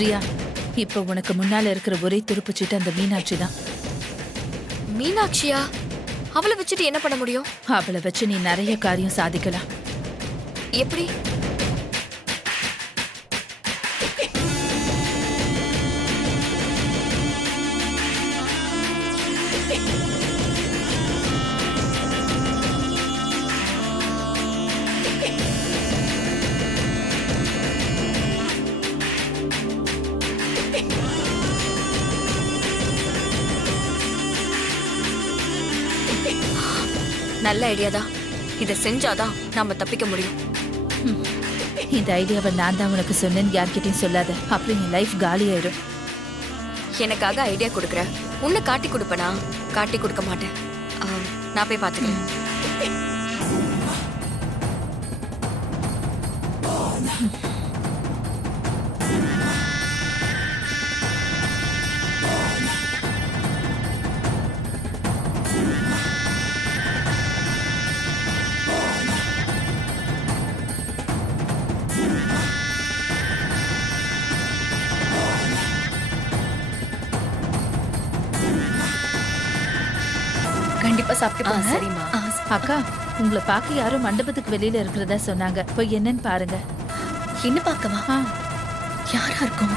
ரியா, இப்ப உனக்கு முன்னால இருக்கிற ஒரே துருப்புச்சீட்டு அந்த மீனாட்சி தான். மீனாட்சியா? அவளை வச்சுட்டு என்ன பண்ண முடியும்? அவளை வச்சு நீ நிறைய காரியம் சாதிக்கலாம். எப்படி? நல்ல ஐடியா தான். இதை செஞ்சாதான் நாம தப்பிக்க முடியும். இந்த ஐடியாவை நான் தான் உனக்கு சொன்னேன்னு யார்கிட்டயும் சொல்லாத. அப்புறம் என் லைஃப் காலி ஆயிடும். எனக்காக ஐடியா கொடுக்குற. உன்னை காட்டி கொடுப்பனா? காட்டி கொடுக்க மாட்டேன். நான் போய் பார்த்துக்கிறேன். கண்டிப்பா சாப்பிட்டு போங்க. சரிம்மா. அக்கா, உங்களை பார்க்க யாரும் மண்டபத்துக்கு வெளியில இருக்கிறதா சொன்னாங்க. போய் என்னன்னு பாருங்க. என்ன பார்க்கவா? ஆ, யாரா இருக்கும்?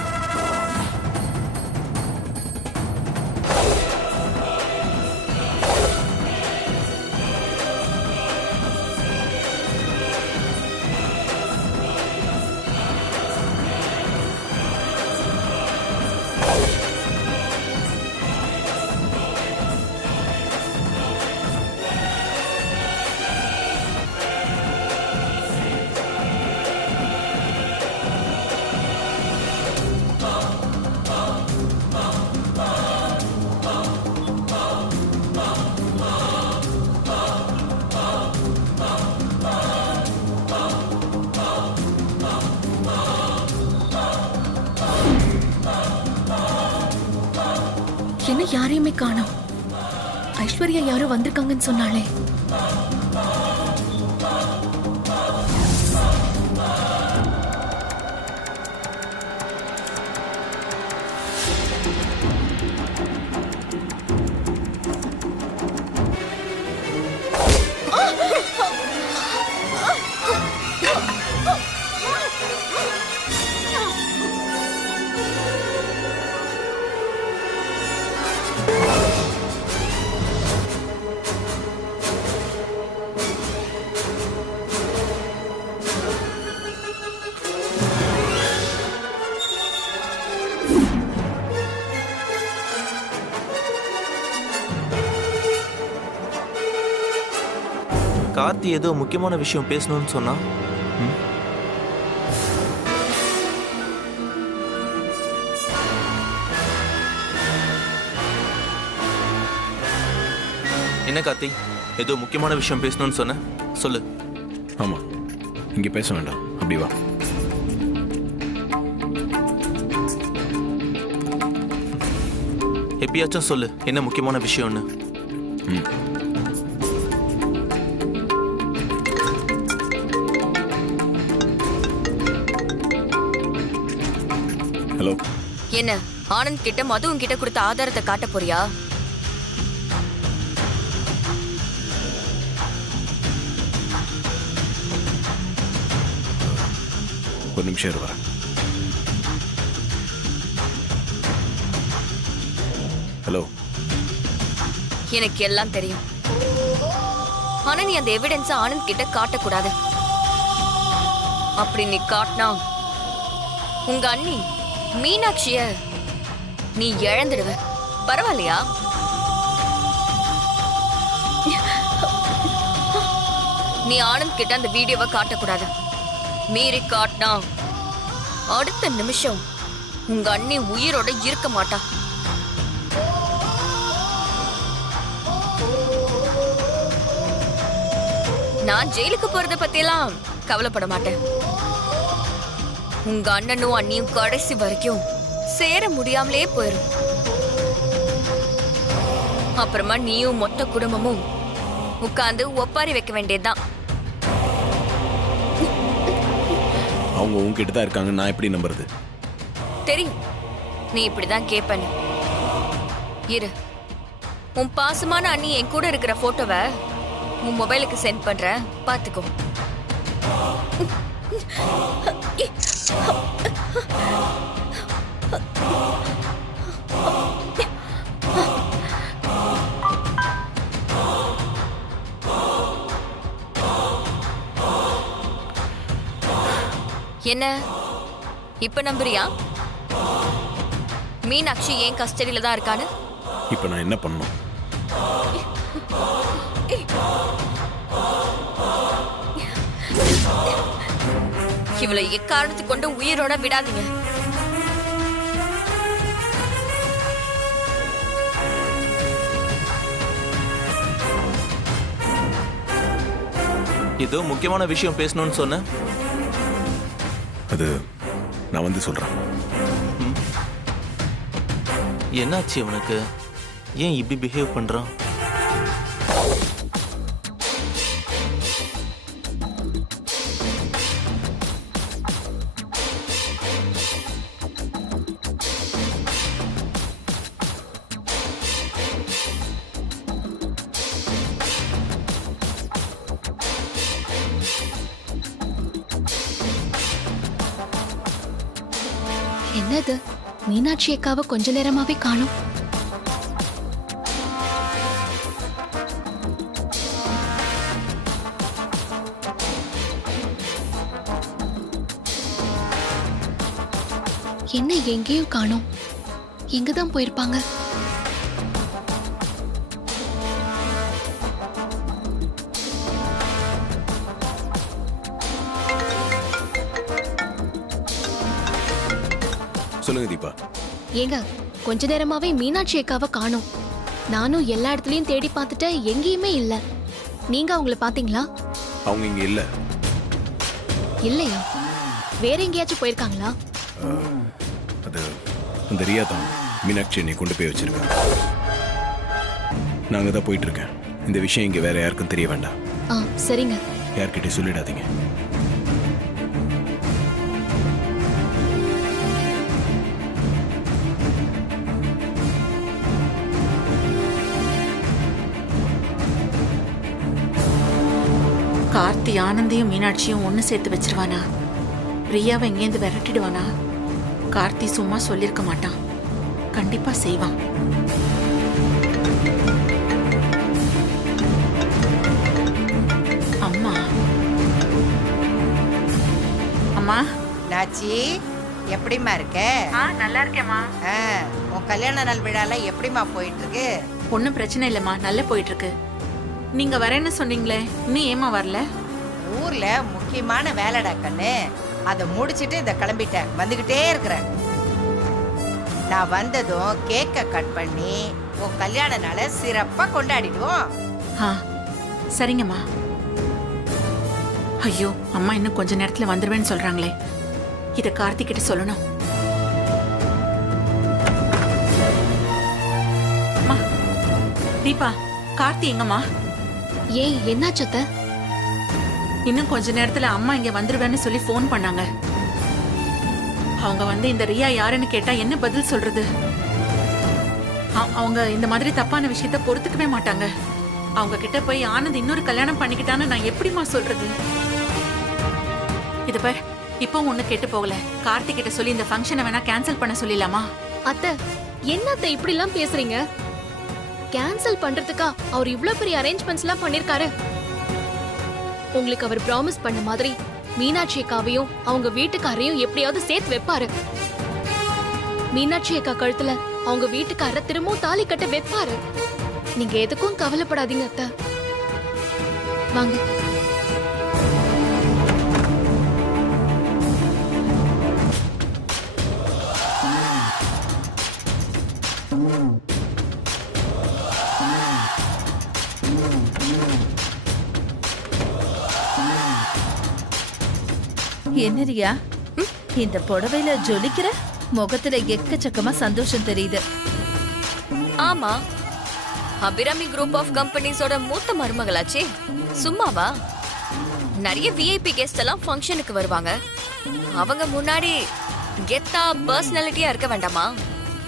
என்ன யாரையுமே காணோம். ஐஸ்வர்யா யாரோ வந்திருக்காங்கன்னு சொன்னாலே. கார்த்தி ஏதோ முக்கியமான விஷயம் பேசணும்னு சொன்னா. என்ன கார்த்தி, ஏதோ முக்கியமான விஷயம் பேசணும்னு சொன்ன, சொல்லு. ஆமா, இங்க பேச வேண்டாம், அப்படி வா. எப்பயாச்சும் சொல்லு என்ன முக்கியமான விஷயம்னு. ஹலோ. என்ன ஆனந்த் கிட்ட மதுவும் கிட்ட கொடுத்த ஆதாரத்தை காட்ட போறியா? ஒரு நிமிஷம் இரு, வரேன். ஹலோ. எனக்கு எல்லாம் தெரியும். ஆனா நீ அந்த எவிடன்ஸ் ஆனந்த் கிட்ட காட்டக்கூடாது. அப்படி நீ காட்டினா உங்க அண்ணி மீனாட்சிய நீ இழந்துடுவ. பரவாயில்லையா? நீ ஆனந்த் கிட்ட அந்த வீடியோவை காட்டக்கூடாது. மீறி காட்டினா அடுத்த நிமிஷம் உங்க அண்ணி உயிரோட இருக்க மாட்டா. நான் ஜெயிலுக்கு போறத பத்தியெல்லாம் கவலைப்பட மாட்டேன். உங்க அண்ணனும் அண்ணியும் கடைசி வரைக்கும் சேர முடியாமலே போயிரும். அப்புறமா நீயும் மொத்த குடும்பமும் உட்கார்ந்து ஒப்பாரி வைக்க வேண்டியதுதான். அவங்க உங்ககிட்ட தான் இருக்காங்க, நான் எப்படி நம்புறது? தெரியும் நீ இப்படிதான் கேப்பன்னு. இரு, உன் பாசமான அண்ணி என் கூட இருக்கிற போட்டோவை உன் மொபைலுக்கு சென்ட் பண்றேன், பாத்துக்கோ. என்ன இப்ப நம்புறியா மீனாட்சி ஏன் கஸ்டடியில தான் இருக்கான்னு? இப்போ நான் என்ன பண்ணணும்? இவளை எக்காரணத்து கொண்டு உயிரோட விடாதீங்க. ஏதோ முக்கியமான விஷயம் பேசணும்னு சொன்ன. அது நான் வந்து சொல்கிறேன். என்னாச்சு அவனுக்கு? ஏன் இப்படி பிஹேவ் பண்றான்? என்னது, மீனாட்சி அக்காவை கொஞ்ச நேரமாவே காணோம். என்ன எங்கேயும் காணோம்? எங்கதான் போயிருப்பாங்க? சொல்லுங்க தீபா. ஏங்க, கொஞ்ச நேரமாவே மீனாட்சி அக்காவை காணோம். நானும் எல்லா இடத்துலயும் தேடி பார்த்துட்டேன், எங்கேயுமே இல்ல. நீங்க அவங்கள பாத்தீங்களா? அவங்க இங்கே இல்லை. இல்லையா? வேற எங்கேயாச்சும் போயிருக்காங்களா? அது அந்த ரியா தான் மீனாட்சி என்னை கொண்டு போய் வச்சிருக்கேன். நாங்கள் தான் போயிட்டு இருக்கேன். இந்த விஷயம் இங்கே வேற யாருக்கும் தெரிய வேண்டாம். சரிங்க. யார்கிட்டயும் சொல்லிடாதீங்க. கார்த்தி ஆனந்தையும் மீனாட்சியும் ஒன்று சேர்த்து வச்சிருவானா? ரியாவை எங்கேருந்து விரட்டிடுவானா? கார்த்தி சும்மா சொல்லியிருக்க மாட்டான், கண்டிப்பா செய்வான். அம்மா அம்மா. நாச்சி, எப்படிம்மா இருக்க? நல்லா இருக்கேம்மா. உன் கல்யாண நாள் விழாலாம் எப்படிம்மா போயிட்டு இருக்கு? ஒன்றும் பிரச்சனை இல்லைம்மா, நல்லா போயிட்டு இருக்கு. நீங்க வரேன்னு சொன்னீங்களே, நீ ஏமா வரல? ஊர்ல முக்கியமான வேலைடா கண்ணு, அதை முடிச்சிட்டு இத கிளம்பிட்டேன், வந்துகிட்டே இருக்கிறேன். நான் வந்ததும் கேக்க கட் பண்ணி உன் கல்யாண நாளை சிறப்பா கொண்டாடிடுவோம். சரிங்கம்மா. ஐயோ, அம்மா இன்னும் கொஞ்ச நேரத்துல வந்துருவேன்னு சொல்றாங்களே, இத கார்த்திக் கிட்ட சொல்லணும். அம்மா, தீபா, கார்த்தி எங்கம்மா? ஏன், என்னாச்சு அத்தை? இன்னும் கொஞ்ச நேரத்துல அம்மா இங்க வந்துருவேன்னு சொல்லி போன் பண்ணாங்க. அவங்க வந்து இந்த ரியா யாருன்னு கேட்டா என்ன பதில் சொல்றது? அவங்க இந்த மாதிரி தப்பான விஷயத்த பொறுத்துக்கவே மாட்டாங்க. அவங்க கிட்ட போய் ஆனந்த் இன்னொரு கல்யாணம் பண்ணிக்கிட்டான்னு நான் எப்படிமா சொல்றது? இது பார், இப்போ ஒண்ணு கேட்டு போகல. கார்த்திக் கிட்ட சொல்லி இந்த ஃபங்க்ஷனை வேணா கேன்சல் பண்ண சொல்லிடலாமா? அத்தை, என்னத்த இப்படி எல்லாம் பேசுறீங்க? கேன்சல் பண்றதுக்கா அவர் இவ்ளோ பெரிய அரேஞ்ச்மெண்ட்ஸ் எல்லாம் பண்ணிருக்காரு? உங்களுக்கு அவர் ப்ராமிஸ் பண்ண மாதிரி மீனாட்சி அக்காவையும் அவங்க வீட்டுக்காரையும் எப்படியாவது சேர்த்து வைப்பாரு. மீனாட்சி அக்கா கழுத்துல அவங்க வீட்டுக்காரரை திரும்பவும் தாலி கட்ட வைப்பாரு. நீங்க எதுக்கும் கவலைப்படாதீங்க அத்தை. வாங்க. என்ன ரியா, இந்த புடவையில ஜொலிக்கிற, முகத்துல எக்கச்சக்கமா சந்தோஷம் தெரியுது. ஆமா, அபிராமி குரூப் ஆஃப் கம்பெனிஸோட மூத்த மருமகளாச்சே, சும்மாவா? நிறைய விஐபி கெஸ்ட் எல்லாம் ஃபங்க்ஷனுக்கு வருவாங்க. அவங்க முன்னாடி கெத்தா பர்சனாலிட்டியா இருக்க வேண்டாமா?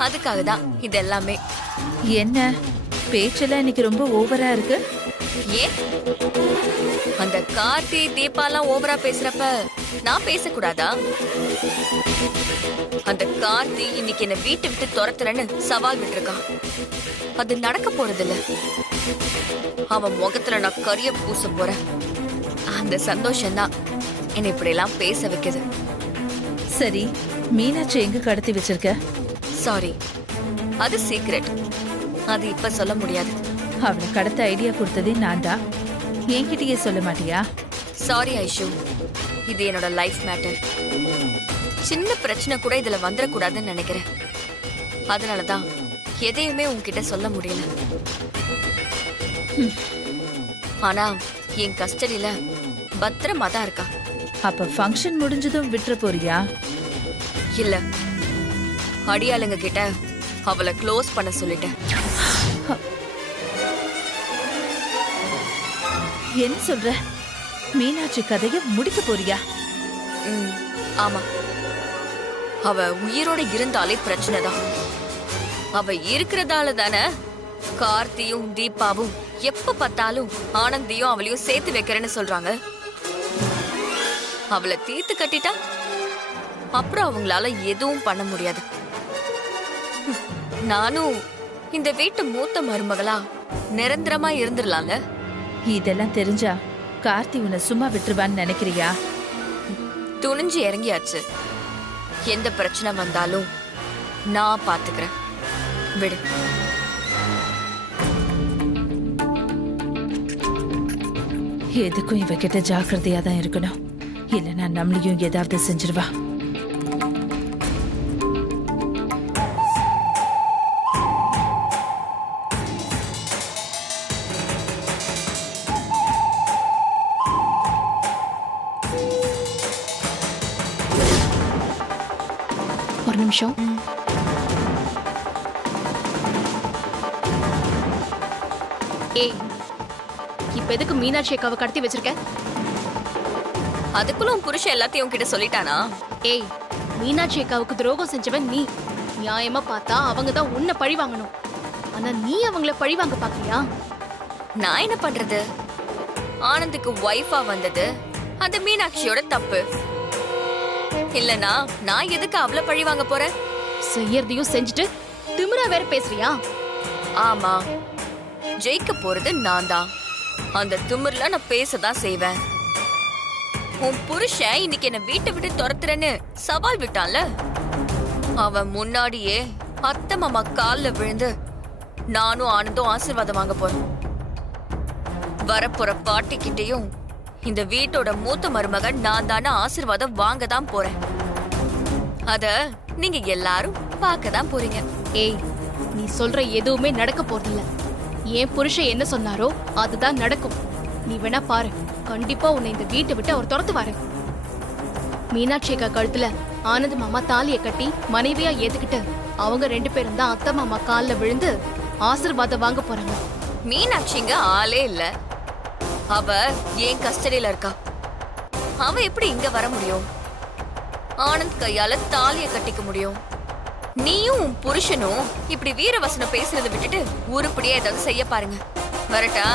அதுக்காக தான் இது எல்லாமே. என்ன பேச்செல்லாம் இன்னைக்கு ரொம்ப ஓவரா இருக்கு. ஏன் அந்த கார்த்தி தீபாலாம் ஓவரா பேசுறப்ப நான் பேசக்கூடாதா? அந்த கார்த்தி இன்னைக்கு என்ன வீட்டை விட்டு துரத்துறேன்னு சவால் விட்டுருக்கான். அது நடக்க போறதில்ல. அவன் முகத்துல நான் கரிய பூச போறேன். அந்த சந்தோஷம்தான் என்னை இப்படி எல்லாம் பேச வைக்குது. சரி, மீனாட்சி எங்க கடத்தி வச்சிருக்க? சாரி, அது சீக்ரெட். அது இப்ப சொல்ல முடியாது. அவளை கடத்த ஐடியா கொடுத்ததே நான் தான். என்கிட்டயே சொல்ல மாட்டியா? சாரி ஐஷு, இது என்னோட லைஃப் மேட்டர். சின்ன பிரச்சனை கூட இதுல வந்துடக்கூடாதுன்னு நினைக்கிறேன். அதனாலதான் எதையுமே உன்கிட்ட சொல்ல முடியல. ஆனா என் கஸ்டடியில பத்திரமா தான் இருக்கா. அப்ப ஃபங்க்ஷன் முடிஞ்சதும் விட்டுற போறியா? இல்ல, அடியாளுங்க கிட்ட அவளை க்ளோஸ் பண்ண சொல்லிட்டேன். என்ன சொல்ற? மீனாட்சி கதைய முடிக்க போறியா? ஆமா, அவ உயிரோட இருந்தாலே பிரச்சனை தான். அவ இருக்கிறதால தானே கார்த்தியும் தீபாவும் எப்ப பார்த்தாலும் ஆனந்தியும் அவளையும் சேர்த்து வைக்கிறேன்னு சொல்றாங்க. அவளை தீர்த்து கட்டிட்டா அப்புறம் அவங்களால எதுவும் பண்ண முடியாது. நானும் இந்த வீட்டு மூத்த மருமகளா நிரந்தரமா இருந்துடலாங்க. இதெல்லாம் தெரிஞ்சா கார்த்தி உன்னை சும்மா விட்டுருவான்னு நினைக்கிறியா? துணிஞ்சு இறங்கியாச்சு. எந்த பிரச்சனை வந்தாலும் நான் பாத்துக்கிறேன். விடு. எதுக்கும் இவகிட்ட ஜாக்கிரதையா தான் இருக்கணும். இல்லைன்னா நம்மளையும் ஏதாவது செஞ்சிருவா. ஒரு நிமிஷம். ஏய், இப்ப எதுக்கு மீனாட்சி அக்காவை கடத்தி வச்சிருக்க? அதுக்குள்ள உன் புருஷன் எல்லாத்தையும் உன்கிட்ட சொல்லிட்டானா? ஏய், மீனாட்சி அக்காவுக்கு துரோகம் செஞ்சவன் நீ. நியாயமா பார்த்தா அவங்க தான் உன்னை பழி வாங்கணும். ஆனா நீ அவங்கள பழி வாங்க பாக்கறியா? நான் என்ன பண்றது? ஆனந்துக்கு ஒய்ஃபா வந்தது அந்த மீனாட்சியோட தப்பு. இல்லனா நான் எதுக்கு அவளை பழி வாங்க போறேன்? செய்யறதையும் செஞ்சுட்டு திமிரா வேற பேசுறியா? ஆமா, ஜெயிக்க போறது நான் தான். அந்த திமிர்ல நான் பேசதான் செய்வேன். உன் புருஷன் இன்னைக்கு என்ன வீட்டை விட்டு துரத்துறேன்னு சவால் விட்டான்ல, அவன் முன்னாடியே அத்தை மாமா கால்ல விழுந்து நானும் ஆனந்தும் ஆசீர்வாதம் வாங்க போறோம். வரப்போற பாட்டிக்கிட்டையும் இந்த வீட்டோட மூத்த மருமகன் நான் தானே ஆசீர்வாதம் வாங்க தான் போறேன். அத நீங்க எல்லாரும் பார்க்க தான் போறீங்க. ஏய், நீ சொல்ற எதுவுமே நடக்க போறதில்ல. என் புருஷன் என்ன சொன்னாரோ அதுதான் நடக்கும். நீ வேணா பாரு, கண்டிப்பா உன்னை இந்த வீட்டை விட்டு அவர் துரத்துவாரு. மீனாட்சி அக்கா கழுத்துல ஆனந்த் மாமா தாலியை கட்டி மனைவியா ஏத்துக்கிட்டு அவங்க 2 பேரும் தான் அத்தை மாமா கால்ல விழுந்து ஆசீர்வாதம் வாங்க போறாங்க. மீனாட்சிங்க ஆளே இல்ல. அவ ஏன் கஸ்டடியில இருக்கா. அவ எப்படி இங்க வர முடியும்? ஆனந்த் கையால தாலிய கட்டிக்க முடியும். நீயும் உன் புருஷனும் இப்படி வீரவசனம் பேசுறதை விட்டுட்டு உருப்படியா ஏதாவது செய்ய பாருங்க. வரட்டா?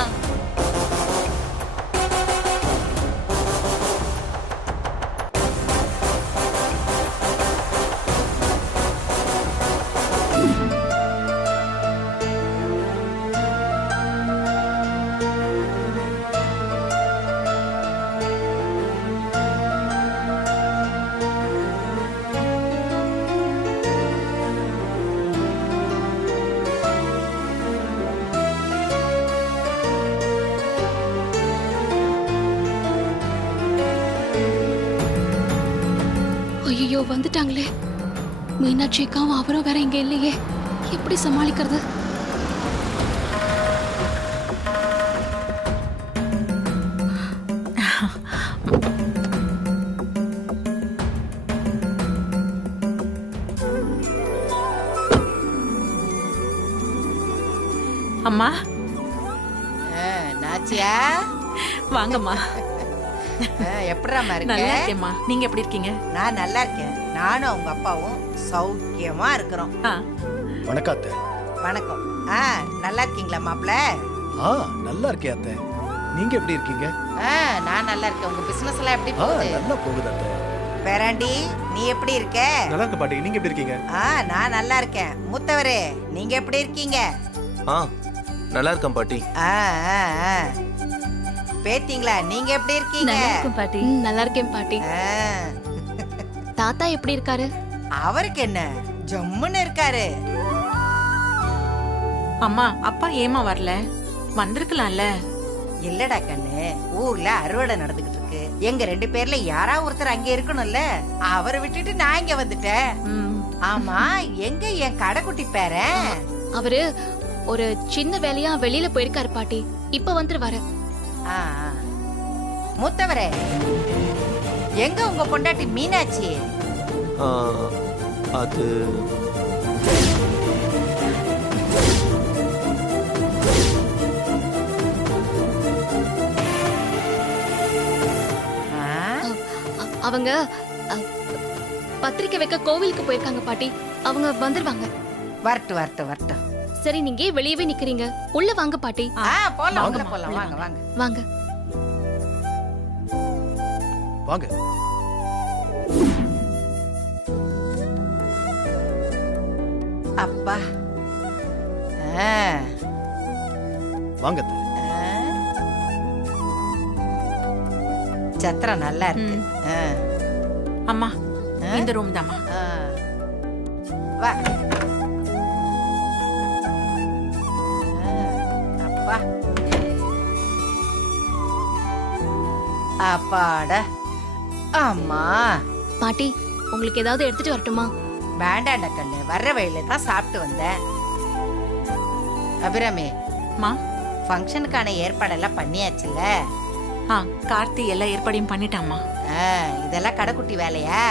ஐயோ, வந்துட்டாங்களே. மீனாட்சி அக்காவும் அவரும் வேற இங்க இல்லையே. எப்படி சமாளிக்கிறது? அம்மா, நாச்சியா, வாங்கம்மா. எப்படிராமா நல்லா இருக்க? இருக்கேம்மா. நீங்க எப்படி இருக்கீங்க? நான் நல்லா இருக்கேன். நானும் அவங்க அப்பாவும் சௌக்கியமா இருக்கிறோம். வணக்கம் அத்தை. வணக்கம். நல்லா இருக்கீங்களா மாப்பிள்ள? நல்லா இருக்கேன் அத்தை. நீங்க எப்படி இருக்கீங்க? நான் நல்லா இருக்கேன். உங்க பிசினஸ் எல்லாம் எப்படி போகுது? நல்லா போகுது அத்தை. பேராண்டி நீ எப்படி இருக்க? நல்லா இருக்க பாட்டி, நீங்க எப்படி இருக்கீங்க? நான் நல்லா இருக்கேன். மூத்தவரே நீங்க எப்படி இருக்கீங்க? நல்லா இருக்கேன் பாட்டி. பேத்தீங்களா நீங்க எப்படி இருக்கீங்க? நல்லா இருக்கும் பாட்டி. நல்லா இருக்கேன் பாட்டி. தாத்தா எப்படி இருக்காரு? அவருக்கு என்ன ஜம்முன்னு இருக்காரு. அம்மா அப்பா ஏமா வரல? வந்திருக்கலாம்ல. இல்லடா கண்ணு, ஊர்ல அறுவடை நடந்துகிட்டு இருக்கு. எங்க 2 பேர்ல யாரா ஒருத்தர் அங்க இருக்கணும்ல. அவரை விட்டுட்டு நான் இங்க வந்துட்டேன். ஆமா, எங்க என் கடைக்குட்டி பேரன்? அவரு ஒரு சின்ன வேலையா வெளியில போயிருக்காரு பாட்டி. இப்ப வந்துருவாரு. மூத்தவரே எங்க உங்க பொண்டாட்டி மீனாட்சி? அது அவங்க பத்திரிக்கை வைக்க கோவிலுக்கு போயிருக்காங்க பாட்டி. அவங்க வந்துருவாங்க. வரட்டும் வரட்டும் வரட்டும். சரி, நீங்க வெளியவே நிக்கிறீங்க, உள்ள வாங்க பாட்டி. போலாம் உள்ள போலாம். வாங்க வாங்க வாங்க வாங்க. அப்பா. வாங்க அத்தை. சத்திரம் நல்லா இருக்கு. அம்மா இந்த ரூம் தாம்மா. வா. அப்பா அப்பாடா. அம்மா பாட்டி, உங்களுக்கு ஏதாவது எடுத்துட்டு வரட்டுமா? வேண்டாண்ட கண்ணு, வர்ற வழியில தான் சாப்பிட்டு வந்தேன். அபிராமி, ஃபங்க்ஷனுக்கான ஏற்பாடெல்லாம் பண்ணியாச்சுல்ல? கார்த்தி எல்லா ஏற்பாடையும் பண்ணிட்டாம்மா. இதெல்லாம் கடைக்குட்டி வேலையா?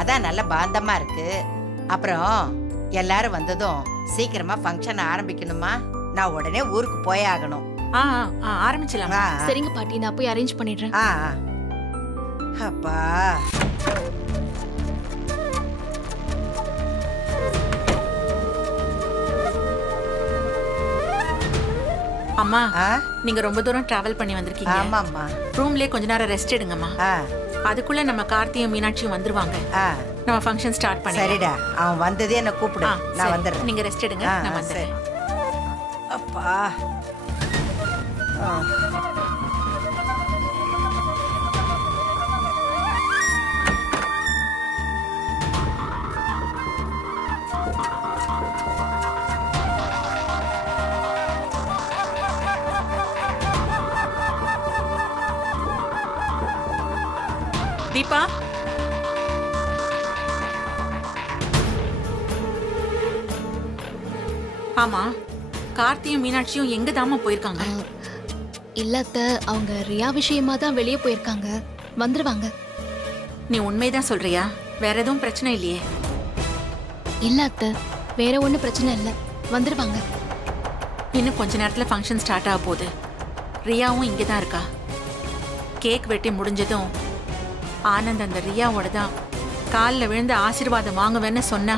அதான் நல்ல பாந்தமா இருக்கு. அப்புறம் எல்லாரும் வந்ததும் சீக்கிரமா ஃபங்க்ஷன் ஆரம்பிக்கணுமா? நான் உடனே ஊருக்கு போய் ஆகணும். ஆரம்பிச்சலாம். சரிங்க பாட்டி, நான் போய் அரேஞ்ச் பண்ணிடுறேன். அப்பா. அம்மா, நீங்க ரொம்ப தூரம் டிராவல் பண்ணி வந்திருக்கீங்க. ஆமாம்மா. ரூம்லயே கொஞ்ச நேரம் ரெஸ்ட் எடுங்கம்மா. அதுக்குள்ள நம்ம கார்த்தியும் மீனாட்சியும் வந்துருவாங்க. நம்ம ஃபங்க்ஷன் ஸ்டார்ட் பண்ணி. சரிடா, அவன் வந்ததே என்ன கூப்பிடு. நான் வந்துடுறேன். நீங்க ரெஸ்ட் எடுங்க, நான் வந்துடுறேன். அப்பா. தீபா, ஆமா, கார்த்தியும் மீனாட்சியும் எங்க தாமா போயிருக்காங்க? இல்லத்த, அவங்க ரியா விஷயமா தான் வெளியே போயிருக்காங்க. வந்துருவாங்க. நீ உண்மைதான் சொல்றியா? வேற எதுவும் பிரச்சனை இல்லையே? இல்ல அத்த, வேற ஒண்ணும் பிரச்சனை இல்ல. வந்துருவாங்க. இன்னும் கொஞ்ச நேரத்துல ஃபங்க்ஷன் ஸ்டார்ட் ஆக போகுது. ரியாவும் இங்கே தான் இருக்கா. கேக் வெட்டி முடிஞ்சதும் ஆனந்த் அந்த ரியாவோட தான் காலில் விழுந்து ஆசீர்வாதம் வாங்குவேன்னு சொன்னா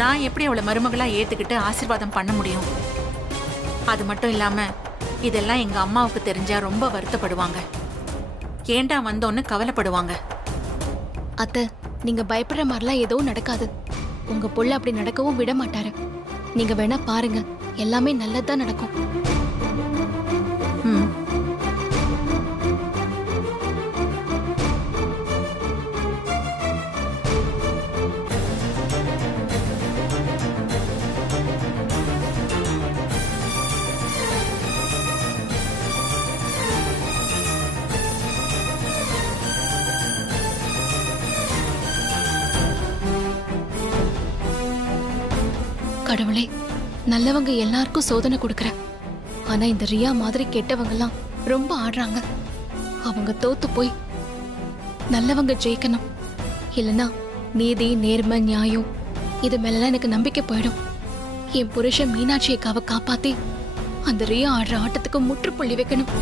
நான் எப்படி அவளை மருமகளா ஏத்துக்கிட்டு ஆசீர்வாதம் பண்ண முடியும்? அது மட்டும் இல்லாம இதெல்லாம் எங்க அம்மாவுக்கு தெரிஞ்சா ரொம்ப வருத்தப்படுவாங்க. ஏண்டா வந்தோன்னு கவலைப்படுவாங்க. அத்தை, நீங்க பயப்படுற மாதிரிலாம் எதுவும் நடக்காது. உங்க புள்ள அப்படி நடக்கவும் விட மாட்டாரு. நீங்க வேணா பாருங்க, எல்லாமே நல்லதா நடக்கும். கடவுளே, நல்லவங்க எல்லாருக்கும் சோதனை கொடுக்கற. ஆனா இந்த ரியா மாதிரி கெட்டவங்க எல்லாம் ரொம்ப ஆடுறாங்க. அவங்க தோத்து போய் நல்லவங்க ஜெயிக்கணும். இல்லனா நீதி, நேர்மை, நியாயம் இது மேலாம் எனக்கு நம்பிக்கை போயிடும். என் புருஷன் மீனாட்சி அக்காவை காப்பாத்தி அந்த ரியா ஆடுற ஆட்டத்துக்கு முற்றுப்புள்ளி வைக்கணும்.